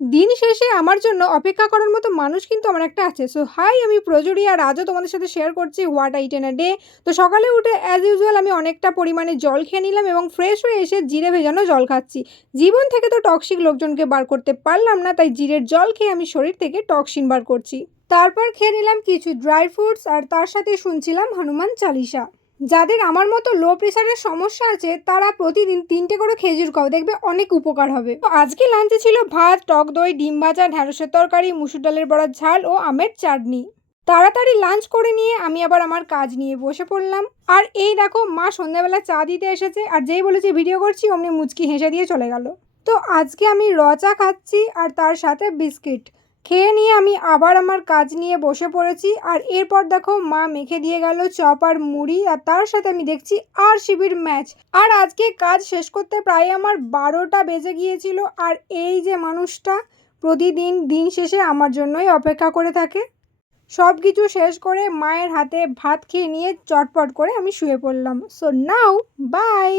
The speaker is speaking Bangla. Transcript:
দিন শেষে আমার জন্য অপেক্ষা করার মতো মানুষ কিন্তু আমার একটা আছে। সো হাই, আমি প্রজুরি আর আজও তোমাদের সাথে শেয়ার করছি what I it in a day. তো সকালে উঠে অ্যাজ ইউজুয়াল আমি অনেকটা পরিমাণে জল খেয়ে নিলাম এবং ফ্রেশ হয়ে এসে জিরে ভেজানো জল খাচ্ছি। জীবন থেকে তো টক্সিক লোকজনকে বার করতে পারলাম না, তাই জিরের জল খেয়ে আমি শরীর থেকে টক্সিন বার করছি। তারপর খেয়ে নিলাম কিছু ড্রাই ফ্রুটস আর তার সাথে শুনছিলাম হনুমান চালিসা। যাদের আমার মতো লো প্রেশারের সমস্যা আছে তারা প্রতিদিন 3টে করে খেজুর খাও, দেখবে অনেক উপকার হবে। তো আজকে লাঞ্চে ছিল ভাত, টক দই, ডিম ভাজা, ঢ্যাঁড়সের তরকারি, মুসুর ডালের বড়ার ঝাল ও আমের চাটনি। তাড়াতাড়ি লাঞ্চ করে নিয়ে আমি আবার আমার কাজ নিয়ে বসে পড়লাম। আর এই দেখো, মা সন্ধ্যাবেলা চা দিতে এসেছে, আর যেই বলেছে ভিডিও করছি অমনি মুচকি হেসে দিয়ে চলে গেল। তো আজকে আমি র চা খাচ্ছি আর তার সাথে বিস্কিট খেয়ে নিয়ে আমি আবার আমার কাজ নিয়ে বসে পড়েছি। আর এরপর দেখো, মা মেখে দিয়ে গেল চপ আর মুড়ি, আর তার সাথে আমি দেখছি আরসিবির ম্যাচ। আর আজকে কাজ শেষ করতে প্রায় আমার 12টা বেজে গিয়েছিল। আর এই যে মানুষটা প্রতিদিন দিন শেষে আমার জন্যই অপেক্ষা করে থাকে। সব কিছু শেষ করে মায়ের হাতে ভাত খেয়ে নিয়ে চটপট করে আমি শুয়ে পড়লাম। So now by.